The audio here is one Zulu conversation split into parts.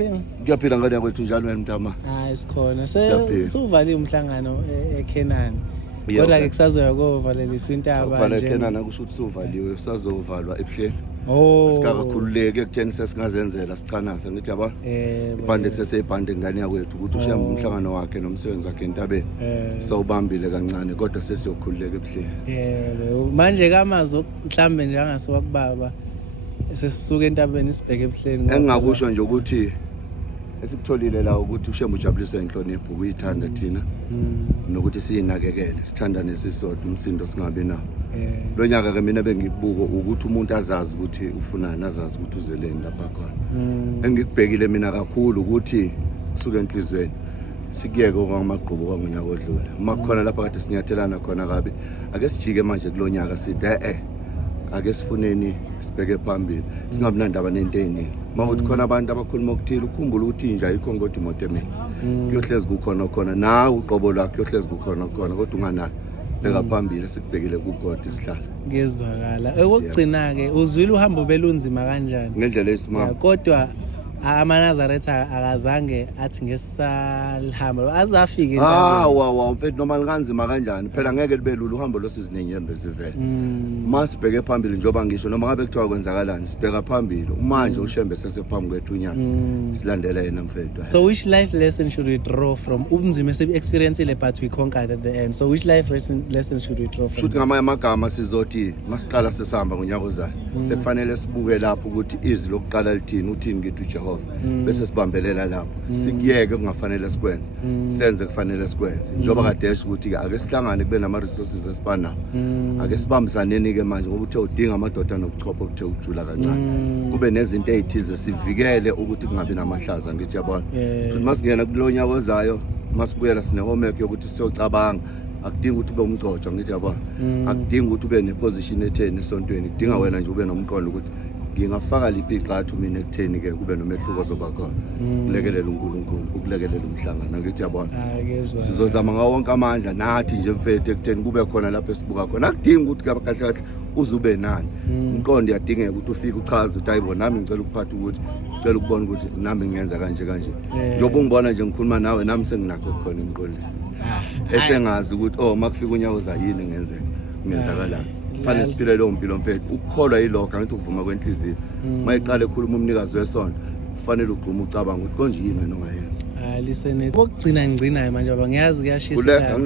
Ping? Kuyaphila ngane yakwethu njalo wena mntama. Hayi sikhona. Suvale umhlangano eKenan. Kodwa ke kusazoya kovalelisa intaba nje. Uvale eKenan akusho ukuthi suvaliwe usazovalwa ebuhleni. Oh. Sikakhululeke ekutheni sesingazenzela sichanaze ngithi yaba. Ibhande kusesebhande ngane yakwethu ukuthi ushaya umhlangano wakhe nomsebenzi wakhe entabeni. Sawubambile kancane kodwa sesiyokhululeka ebuhleni. Yebo. Manje kamazo mhlambe nje angasuka kubaba. Sesisuka entabeni sibheke ebuhleni. Engingakusho nje ukuthi esikutholile la ukuthi ushembe ujabulise inhlonipho uyithanda thina nokuthi siyinakekele sithandane sisodwa umsindo singabe nawo. Lo nyaka ke mina bengibuko ukuthi umuntu azazi ukuthi ufunani azazi ukuthi uzeleni lapha khona. Engikubhekile mina kakhulu ukuthi kusuka enhlizweni sikuyeke okwamagqubu kwangonyaka odlule. Uma khona lapha kade sinyathelana khona kabi ake sijike manje kulonyaka sithi ake sifuneni sibheke phambili singabi nandaba nento eziningi mawuthi khona abantu abakhuluma ukuthila ukhumbula ukuthi inja ayikho ngodwa imoto emini kuyohlezi kukhona nawe uqobo lwakhe kuyohlezi kukhona kodwa unganaki beka phambili sikubhekile kuGod isihlala ngezwakala okugcina ke uzwile uhambo belunzima kanjani ngendlela esimama kodwa amaNazaretha akazange athi ngesalihamba azafike mfethu noma likanzima kanjani phela ngeke libe lula uhambo losizinenyembe sivele masibheke phambili njoba ngisho noma ngabe kuthiwa kwenzakalani sibheka phambili manje ushembe sesephambi kwethu unyazi silandela yena mfethu. So which life lesson should we draw from ubunzima experience le but we conquered at the end? So which life lesson should we draw from? Should ngamanye amagama sizothi masiqala sesihamba ngonyaka ozayo sekufanele sibuke lapho ukuthi izwi lokuqala lithini uthini ngithi uJehova bese sibambelela lapho sikuyeke kungafanele sikwenze senze kufanele sikwenze njoba kadesha ukuthi ke ake sihlangane kube nama resources esibanawo ake sibambisaneni ke manje ngoba uthe udinga amadoda nobuchopho uthe ujula kancane kube nezinto ezithize sivikele ukuthi kungabi namahlaza ngithi yabona futhi masingena kulonyaka ozayo masibuyela sine homework yokuthi siyocabanga akudingi ukuthi ube umcoco ngithi yabona akudingi ukuthi ube neposition etheni esontweni kudinga wena nje ube nomqondo ukuthi ngingafaka liphi ixathu mina ekutheni ke kube nomehluko zoba khona ukulekelela uNkulunkulu ukulekelela umhlangano ngithi yabona sizozama ngawo wonke amandla nathi nje mfethu ekutheni kube khona lapho esibuka khona akudingi ukuthi kahle kahle uzube nani umqondo yadingeka ukuthi ufike uchaze ukuthi ayibona nami ngicela ukuphatha ukuthi ngicela ukubona ukuthi nami ngiyenza kanje njengoba ungibona nje ngikhuluma nawe nami senginakho khona emqondweni esengazi ukuthi makufika unyaka uzayini ngenzakalani fanele siphile lo mpilo mfethu ukukholwa yilokho angithi ukuvuma kwenhliziyo mayiqala ekhuluma umnikazi wesonto kufanele ugqume ucabanga ukuthi konje yini wena ongayenza listen kokugcina ngcinayo manje baba ngiyazi kuyashisa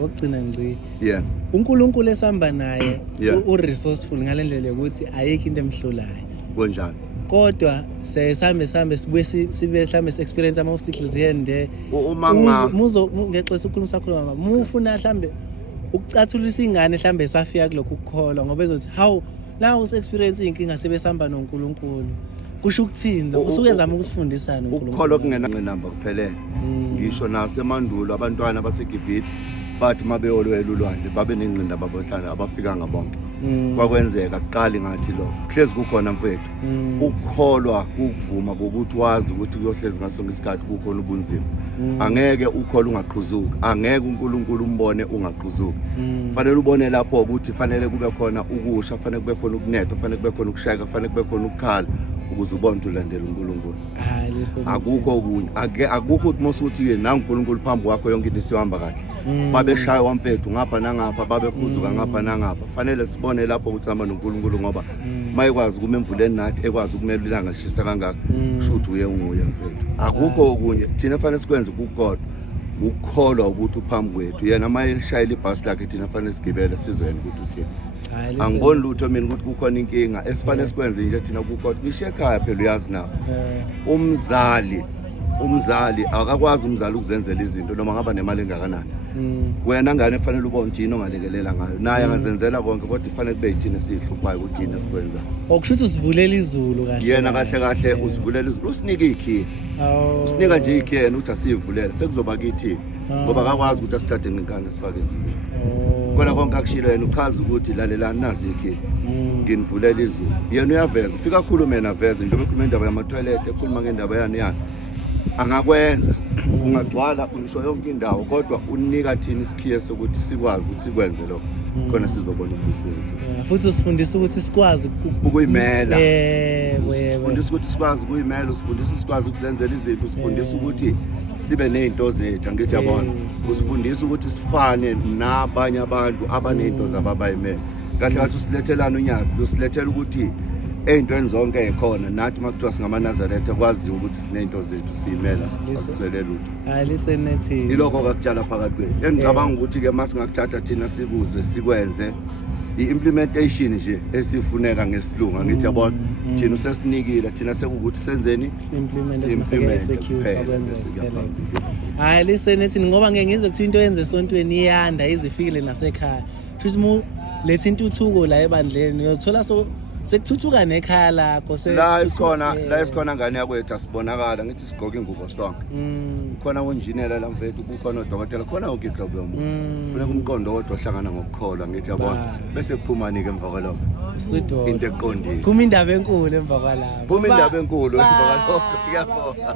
kokugcina ngci uNkulunkulu esihamba naye uresourceful ngalendlela ukuthi ayikho into emhlulayo konjani kodwa sesambe sibuye sibe mhlambe experience ama obstacles here and there muzo ngexesha ukukhuluma sakhuluma mufuna mhlambe ukucathulisa ingane mhlambe esafika kulokho ukukholwa ngoba ezothi how la us-experience inkinga sebesihamba noNkulunkulu kusho ukuthini usuke ezama ukusifundisa noNkulunkulu ukukholwa kungena nqinamba kuphelele ngisho nasemandulo abantwana baseGibhithe bathi mabeyolwela ulwandle babe nengqinda babohlala abafikanga bonke kwakwenzeka kuqali ngathi lo hlezi kukhona mfethu ukukholwa ukuvuma ukuthi wazi ukuthi kuyohlezi ngasonke isikhathi kukhona ubunzima angeke ukholwa ungaqhuzuka angeke uNkulunkulu umbone ungaqhuzuka fanele ubone lapho ukuthi fanele kube khona ukusha fanele kube khona ukunetha fanele kube khona ukushayeka fanele kube khona ukukhala ukuze ubone ukuthi ulandela uNkulunkulu akukho okunye akukho ukuthi mosuthi yena uNkulunkulu phambi kwakho yonke into isihamba kahle babeshaya wamfethu ngapha nangapha babehuzuka ngapha nangapha fanele sibone lapho ukuthi hamba noNkulunkulu ngoba mayikwazi kuma emvuleni nathi ekwazi ukumela ilanga lishisa kangaka shoot uye nguye mfethu akukho okunye thina fanele sikwenze kuGod ukukholwa ukuthi uphambi kwethu yena mayelishayela ibhasi lakhe thina fanele sigibele sizweni ukuthi uthini angiboni lutho mina ukuthi kukhona inkinga esifanele sikwenze nje thina kuGod ngisho ekhaya phela uyazi nawo umzali akakwazi umzali ukuzenzela izinto noma ngaba nemali engakanani wena ngane kufanele ubone ukuthi yini ongalekelela ngayo naye angazenzela konke kodwa kufanele kube yithina sihluphayo ukuthi yini sikwenza okusho ukuthi usivulela izulu kahle yena kahle usivulela izulu usinika ikhiye usinika nje ikhiye ukuthi asivulele sekuzoba kithi ngoba akakwazi ukuthi asithathe ngenkani sifake izulu kona konke akushilo yena uchaza ukuthi lalelani nazi ikhiye nginivulela izulu yena uyaveza ufika kakhulu mina aveza njengoba ekhuluma indaba yama toilet ekhuluma ngendaba yani angakwenza ungagcwala ngisho yonke indawo kodwa unika thina isikhiye sokuthi sikwazi ukuthi sikwenze lokho khona sizobona umbusiso. Futhi usifundisa ukuthi sikwazi ukuyimela. Usifundisa ukuthi sikwazi ukuyimela, usifundisa sikwazi ukuzenzela izinto, usifundisa ukuthi sibe nezinto zethu angithi yabona. Usifundisa ukuthi sifane nabanye abantu abanezinto zababayimela. Kahle kahle usilethelana unyazi, usilethela ukuthi ey'ntweni zonke ekhona nathi makuthiwa singamaNazaretha kwaziwa ukuthi sinezinto zethu siyimela asiswele lutho. Listen nethi Ilokho kakutshala phakathi kwethu. Engicabanga ukuthi-ke masingakuthatha thina sikuze sikwenze i-implementation nje esifuneka ngesilungu angithi yabona thina usesinikile thina sekukuthi senzeni implement. Listen nethi ngoba ngeke ngize kuthi into yenze esontweni iyanda izifikile nasekhaya. Futhi lethe intuthuko la ebandleni uyothola sekuthuthuka nekhaya lakho la isikhona ngane yakwethu asibonakala ngithi sigqoka ingubo sonke khona unjinela la mfethu kukhona udokotela khona yonke inhlobo yomuntu kufuneka umqondo wodwa ohlangana ngokukholwa ngithi yabona bese kuphumani ke emva kwalokho into eqondile kuma indaba enkulu emva kwalapho emva kwalokho yabona.